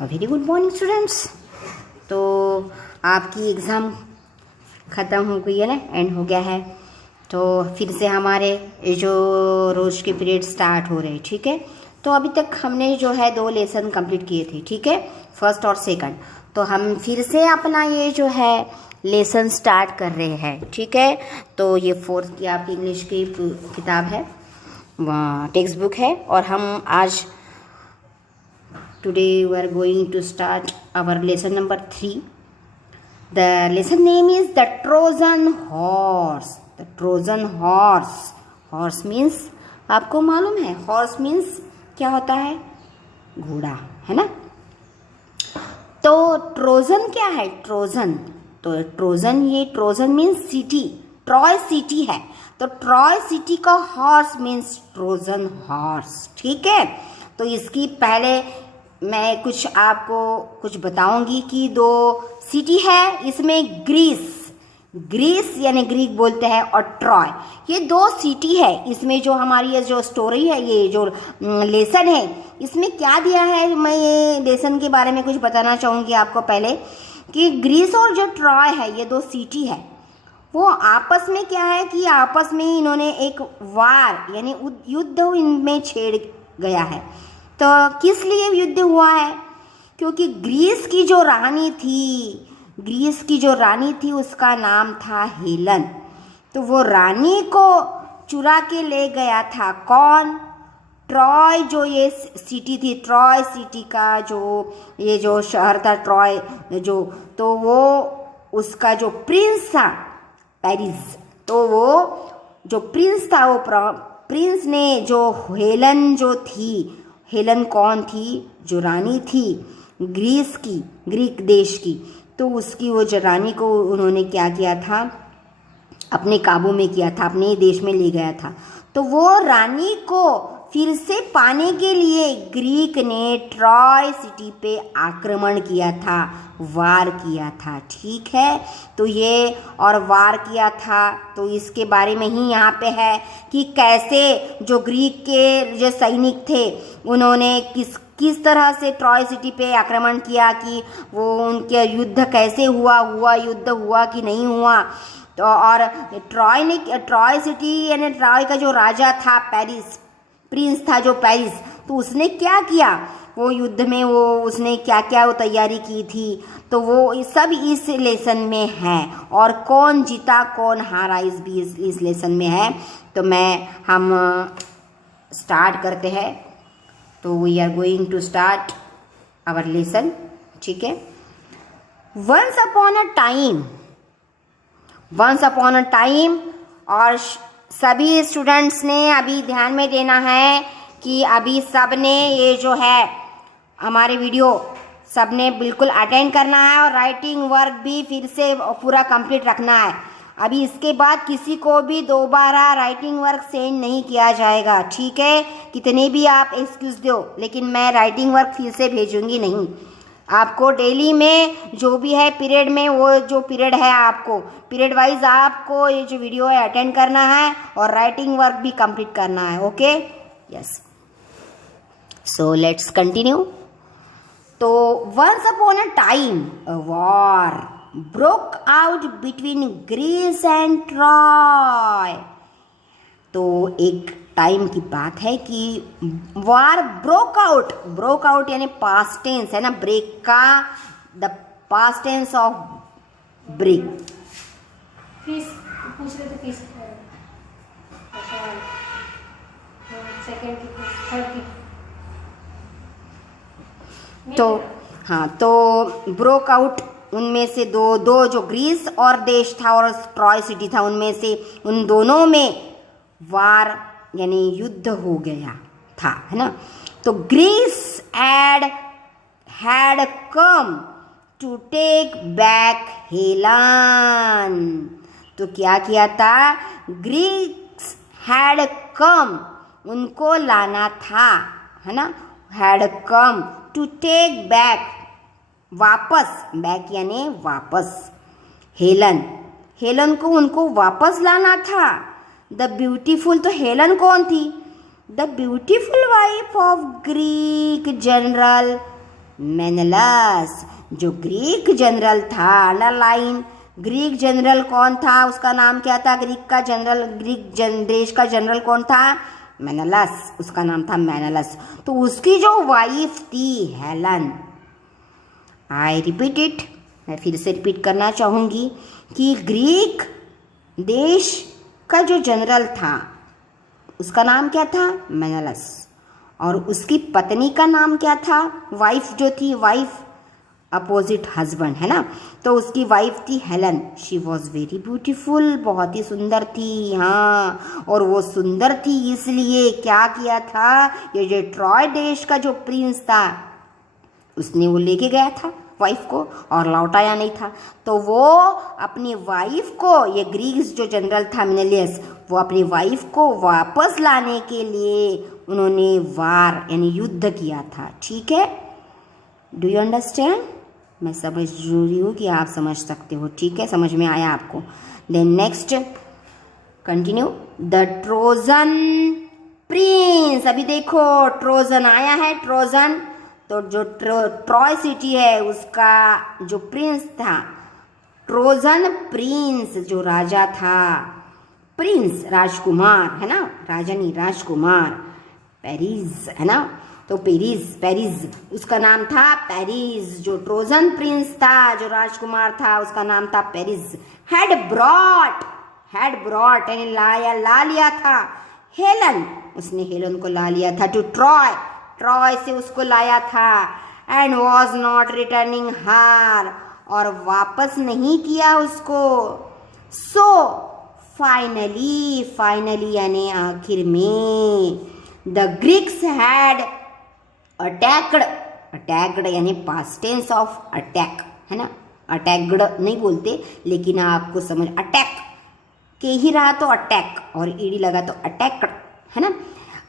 Very good morning students. तो आपकी exam ख़त्म हो गई है ना, एंड हो गया है। तो फिर से हमारे जो रोज़ के पीरियड स्टार्ट हो रहे हैं, ठीक है। तो अभी तक हमने जो है 2 लेसन कंप्लीट किए थे, ठीक है, फर्स्ट और सेकंड। तो हम फिर से अपना ये जो है लेसन स्टार्ट कर रहे हैं, ठीक है। तो ये 4th की आपकी इंग्लिश की किताब है, टेक्स्ट बुक है, और हम आज today we are going to start our lesson number 3. The lesson name is the Trojan horse. The Trojan horse. Horse means आपको मालूम है, horse means क्या होता है? घोड़ा, है ना। तो ट्रोजन क्या है? ट्रोजन, तो ट्रोजन, ये Trojan means city, Troy city है। तो ट्रॉय सिटी का हॉर्स मीन्स ट्रोजन हॉर्स, ठीक है। तो इसकी पहले मैं कुछ आपको कुछ बताऊंगी कि 2 सिटी है, इसमें ग्रीस यानी ग्रीक बोलते हैं, और ट्रॉय, ये 2 सिटी है। इसमें जो हमारी ये जो स्टोरी है, ये जो लेसन है, इसमें क्या दिया है, मैं ये लेसन के बारे में कुछ बताना चाहूँगी आपको पहले, कि ग्रीस और जो ट्रॉय है, ये 2 सिटी है, वो आपस में क्या है कि आपस में इन्होंने एक वार यानी युद्ध इनमें छेड़ गया है। तो किस लिए युद्ध हुआ है? क्योंकि ग्रीस की जो रानी थी उसका नाम था हेलन। तो वो रानी को चुरा के ले गया था कौन? ट्रॉय, जो ये सिटी थी, ट्रॉय सिटी का जो ये जो शहर था ट्रॉय, जो तो वो उसका जो प्रिंस था पेरिस, तो वो जो प्रिंस था, वो प्रिंस ने जो हेलन जो थी, हेलन कौन थी? जो रानी थी ग्रीक देश की, तो उसकी वो जो रानी को उन्होंने क्या किया था? अपने काबू में किया था, अपने देश में ले गया था। तो वो रानी को फिर से पाने के लिए ग्रीक ने ट्रॉय सिटी पे आक्रमण किया था, वार किया था, ठीक है। तो ये और वार किया था, तो इसके बारे में ही यहाँ पे है कि कैसे जो ग्रीक के जो सैनिक थे, उन्होंने किस तरह से ट्रॉय सिटी पे आक्रमण किया, कि वो उनके युद्ध कैसे हुआ युद्ध हुआ कि नहीं हुआ। तो और ट्रॉय सिटी यानी ट्रॉय का जो राजा था प्रिंस था जो पेरिस, तो उसने क्या किया? वो युद्ध में वो उसने क्या क्या वो तैयारी की थी, तो वो सब इस लेसन में है। और कौन जीता कौन हारा इस लेसन में है। तो हम स्टार्ट करते हैं। तो we are going to start our lesson, ठीक है। वंस अपॉन अ टाइम, और सभी स्टूडेंट्स ने अभी ध्यान में देना है कि अभी सब ने ये जो है हमारे वीडियो सब ने बिल्कुल अटेंड करना है, और राइटिंग वर्क भी फिर से पूरा कंप्लीट रखना है। अभी इसके बाद किसी को भी दोबारा राइटिंग वर्क सेंड नहीं किया जाएगा, ठीक है। कितने भी आप एक्सक्यूज़ दो, लेकिन मैं राइटिंग वर्क फिर से भेजूंगी नहीं। आपको डेली में जो भी है पीरियड में, वो जो पीरियड है आपको पीरियड वाइज आपको ये जो वीडियो है अटेंड करना है, और राइटिंग वर्क भी कंप्लीट करना है, okay. Yes, so let's continue. तो once upon a time a war broke out between Greece and Troy. तो एक टाइम की बात है कि वार ब्रोक आउट यानी पास्ट टेंस है ना, ब्रेक का the past tense of break. Fees पूछ रहे थे, फीस सेकंड की, थर्ड की। तो हाँ, तो ब्रोक आउट उनमें से दो जो ग्रीस और देश था और ट्रॉय सिटी था, उनमें से उन दोनों में वार यानी युद्ध हो गया था, है ना। तो Greece had come to take back Helen. तो क्या किया था? ग्रीस हैड कम, उनको लाना था, है ना, had come to take back, वापस, बैक यानी वापस, हेलन को उनको वापस लाना था। द ब्यूटीफुल, तो हेलन कौन थी? The beautiful wife of Greek general Menelaus. जो ग्रीक जनरल था, अंडरलाइन, ग्रीक जनरल कौन था, उसका नाम क्या था, ग्रीक का जनरल, देश का जनरल कौन था, मेनलस, उसका नाम था मेनलस। तो उसकी जो वाइफ थी हेलन, आई रिपीट इट, मैं फिर से रिपीट करना चाहूँगी कि ग्रीक देश का जो जनरल था उसका नाम क्या था, मेनलस, और उसकी पत्नी का नाम क्या था, वाइफ जो थी, वाइफ अपोजिट हस्बैंड है ना, तो उसकी वाइफ थी Helen. She was very beautiful, बहुत ही सुंदर थी, हाँ, और वो सुंदर थी इसलिए क्या किया था, ये जो ट्रॉय देश का जो प्रिंस था उसने वो लेके गया था वाइफ को और लौटाया नहीं था। तो वो अपनी वाइफ को, ये ग्रीक जो जनरल था मेनेलियस, वो अपनी वाइफ को वापस लाने के लिए उन्होंने वार यानी युद्ध किया था। ठीक है, डू यू अंडरस्टैंड? मैं समझ रही हूँ कि आप समझ सकते हो। ठीक है, समझ में आया आपको? Then next continue. The Trojan prince, अभी देखो ट्रोजन आया है, ट्रोजन, तो जो ट्रॉय सिटी है उसका जो प्रिंस था, ट्रोजन प्रिंस जो राजा था, प्रिंस राजकुमार है ना, राजा नहीं राजकुमार, पेरिस है ना, तो पेरिस उसका नाम था, पेरिस जो ट्रोजन प्रिंस था, जो राजकुमार था, उसका नाम था पेरिस। हैड ब्रॉट यानी ला लिया था, हेलन, उसने हेलन को ला लिया था, टू ट्रॉय से उसको लाया था, एंड वॉज नॉट रिटर्निंग हार, और वापस नहीं किया उसको। सो फाइनली यानी आखिर में, द ग्रीक्स हैड अटैक्ड यानी पास्ट टेंस ऑफ अटैक है ना, अटैक्ड नहीं बोलते, लेकिन आपको समझ, अटैक के ही रहा तो अटैक, और ईडी लगा तो अटैक्ड है ना।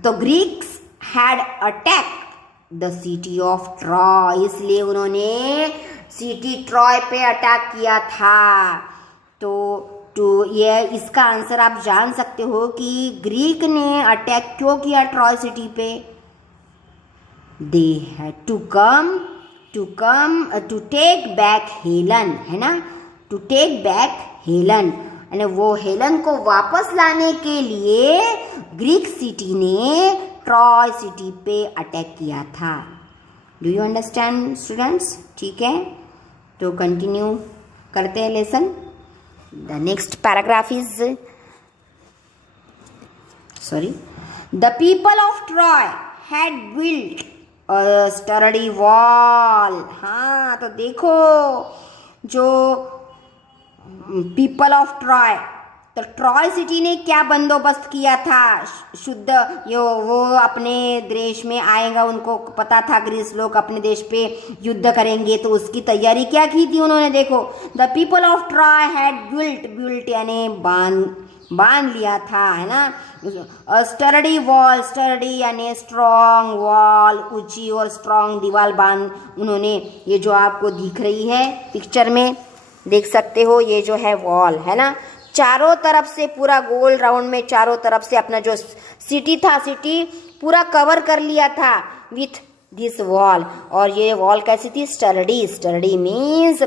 तो Greeks had attack the city of Troy, इसलिए उन्होंने सिटी ट्रॉय पे अटैक किया था। तो ये इसका आंसर आप जान सकते हो कि ग्रीक ने अटैक क्यों किया ट्रॉय सिटी पे। They had to take back Helen है ना, टू टेक बैक हेलन, यानी वो हेलन को वापस लाने के लिए ग्रीक सिटी ने ट्रॉय सिटी पे अटैक किया था। Do you understand students? ठीक है, तो कंटिन्यू करते हैं lesson. The next paragraph is, the people of Troy had built a sturdy wall. हाँ, तो देखो जो पीपल ऑफ ट्रॉय, तो ट्रॉय सिटी ने क्या बंदोबस्त किया था, शुद्ध वो अपने देश में आएगा, उनको पता था ग्रीस लोग अपने देश पे युद्ध करेंगे, तो उसकी तैयारी क्या की थी उन्होंने, देखो the people of Troy had built यानी बांध लिया था है ना, स्टर्डी वॉल, स्टर्डी यानी स्ट्रॉन्ग, वॉल ऊंची और स्ट्रॉन्ग दीवार बांध उन्होंने, ये जो आपको दिख रही है पिक्चर में देख सकते हो, ये जो है वॉल है ना, चारों तरफ से पूरा गोल राउंड में चारों तरफ से अपना जो सिटी था, सिटी पूरा कवर कर लिया था विथ दिस वॉल। और ये वॉल कैसी थी, स्टर्डी मीन्स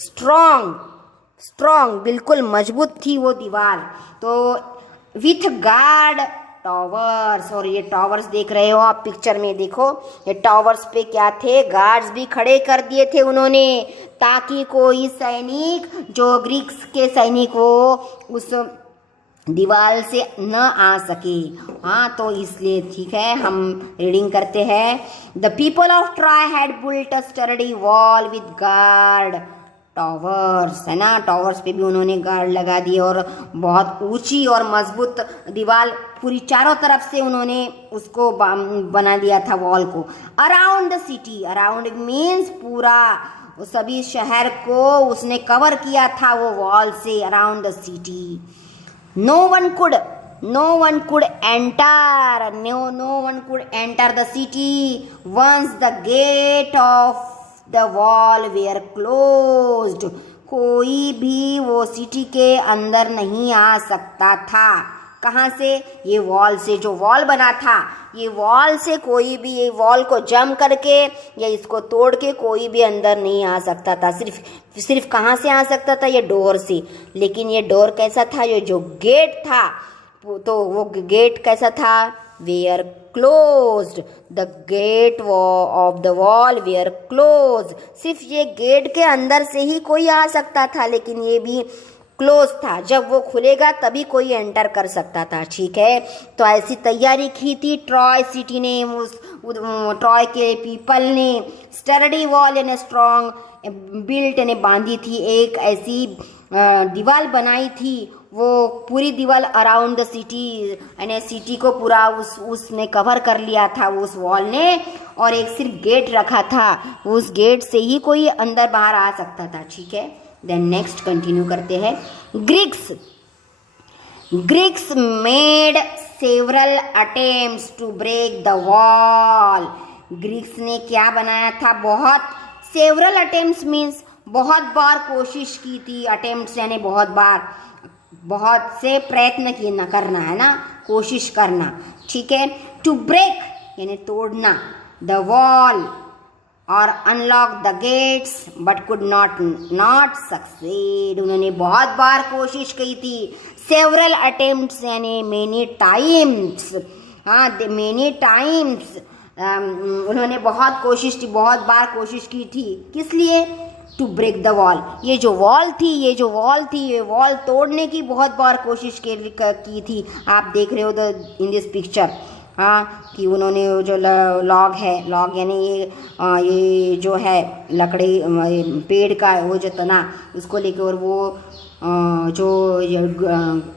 स्ट्रॉन्ग, बिल्कुल मजबूत थी वो दीवार। तो विथ गार्ड टावर्स, और ये टावर्स देख रहे हो आप पिक्चर में, देखो ये टावर्स पे क्या थे, गार्ड्स भी खड़े कर दिए थे उन्होंने, ताकि कोई सैनिक जो ग्रीक्स के सैनिक हो उस दीवार से न आ सके। हाँ, तो इसलिए ठीक है, हम रीडिंग करते हैं। The people of Troy had built a sturdy wall with guard towers है ना, टावर्स पे भी उन्होंने गार्ड लगा दिए और बहुत ऊंची और मजबूत दीवार पूरी चारों तरफ से उन्होंने उसको बना दिया था वॉल को। Around the city, around means पूरा, सभी शहर को उसने कवर किया था वो वॉल से, around the city. No one could enter the city once the gate of the wall were closed. कोई भी वो सिटी के अंदर नहीं आ सकता था कहाँ से? ये वॉल से, जो वॉल बना था, ये वॉल से कोई भी ये वॉल को जम करके या इसको तोड़ के कोई भी अंदर नहीं आ सकता था। सिर्फ कहाँ से आ सकता था? ये डोर से। लेकिन ये डोर कैसा था? ये जो गेट था, तो वो गेट कैसा था? Were closed, the gate of the wall were close. सिर्फ ये गेट के अंदर से ही कोई आ सकता था, लेकिन ये भी क्लोज था। जब वो खुलेगा तभी कोई एंटर कर सकता था। ठीक है, तो ऐसी तैयारी की थी ट्रॉय सिटी ने, ट्रॉय के पीपल ने स्टर्डी वॉल यानी स्ट्रॉन्ग बिल्ट ने बांधी थी, एक ऐसी दीवार बनाई थी। वो पूरी दीवार अराउंड द सिटी यानी सिटी को पूरा उसने कवर कर लिया था उस वॉल ने, और एक सिर्फ गेट रखा था। उस गेट से ही कोई अंदर बाहर आ सकता था। ठीक है, देन नेक्स्ट कंटिन्यू करते हैं। Greeks made several attempts to break the wall. Greeks ने क्या बनाया था? सेवरल अटेम्प्ट्स मीन्स बहुत बार कोशिश की थी। अटेम्प्ट्स यानी बहुत बार, बहुत से प्रयत्न किए ना, करना है ना, कोशिश करना। ठीक है, टू ब्रेक यानी तोड़ना, द वॉल और unlock the gates but could not succeed. उन्होंने बहुत बार कोशिश की थी। सेवरल अटेम्प्ट्स यानी मेनी टाइम्स। हाँ, मेनी टाइम्स उन्होंने बहुत बार कोशिश की थी। किस लिए? To break the wall. ये जो वॉल थी ये वॉल तोड़ने की बहुत बार कोशिश की थी। आप देख रहे हो इन दिस पिक्चर। हाँ, कि उन्होंने जो लॉग यानी ये जो है लकड़ी, पेड़ का वो जो तना, उसको लेकर और वो जो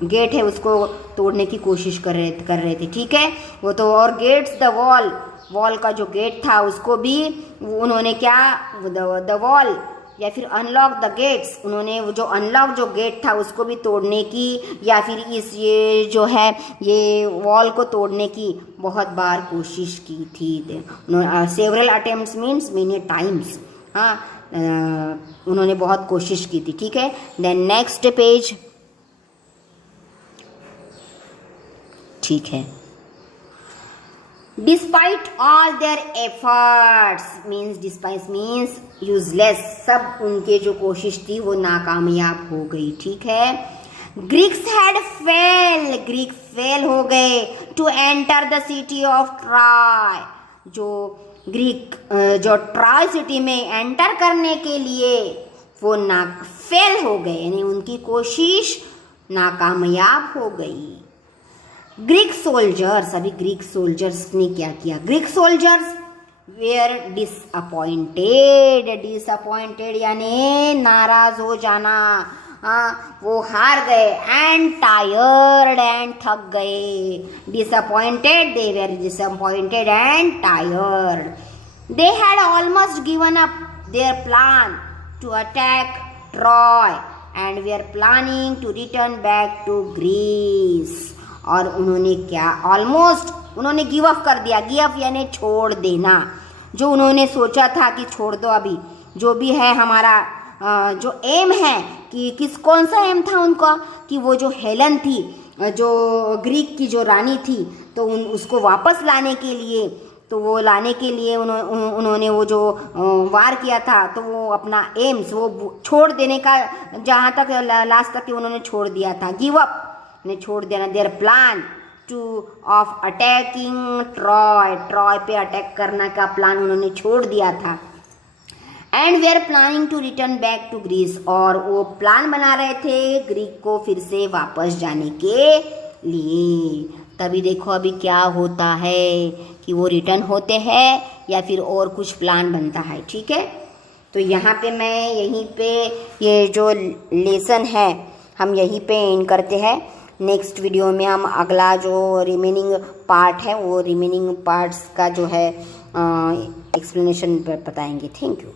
गेट है उसको तोड़ने की कोशिश कर रहे थे। ठीक है, वो तो, और गेट्स द वॉल का जो गेट था उसको भी उन्होंने क्या, द वॉल या फिर अनलॉक द गेट्स, उन्होंने वो जो अनलॉक जो गेट था उसको भी तोड़ने की, या फिर ये जो है ये वॉल को तोड़ने की बहुत बार कोशिश की थी। Several attempts means many times. हाँ, उन्होंने बहुत कोशिश की थी। ठीक है, देन नेक्स्ट पेज। ठीक है, despite all their efforts means useless. सब उनके जो कोशिश थी वो नाकामयाब हो गई। ठीक है, ग्रीक्स फेल हो गए to enter the city of Troy. जो ट्रॉय सिटी में एंटर करने के लिए वो फेल हो गए, यानी उनकी कोशिश नाकामयाब हो गई। ग्रीक सोल्जर्स ने क्या किया? ग्रीक सोल्जर्स वेयर डिसअपॉइंटेड यानी नाराज हो जाना। वो हार गए, एंड टायर्ड एंड थक गए। They were disappointed and tired. They had almost given up their plan to attack Troy and वे are planning to return back to Greece. और उन्होंने क्या, उन्होंने गिव अप कर दिया। गिव अप यानी छोड़ देना। जो उन्होंने सोचा था कि छोड़ दो, अभी जो भी है हमारा जो एम है, कि कौन सा एम था उनका, कि वो जो हेलन थी, जो ग्रीक की जो रानी थी, तो उसको वापस लाने के लिए उन्होंने वो जो वार किया था, तो वो अपना एम्स वो छोड़ देने का, जहाँ तक लास्ट तक उन्होंने छोड़ दिया था। गिव अप ने छोड़ देना। Their plan of attacking Troy पे अटैक करने का प्लान उन्होंने छोड़ दिया था। And we are planning to return back to Greece, और वो प्लान बना रहे थे ग्रीक को फिर से वापस जाने के लिए। तभी देखो अभी क्या होता है, कि वो रिटर्न होते हैं या फिर और कुछ प्लान बनता है। ठीक है, तो यहाँ पे मैं यहीं पे ये जो लेसन है हम यहीं पे एंड करते हैं। नेक्स्ट वीडियो में हम अगला जो रिमेनिंग पार्ट है वो रिमेनिंग पार्ट्स का जो है एक्सप्लेनेशन बताएंगे। Thank you.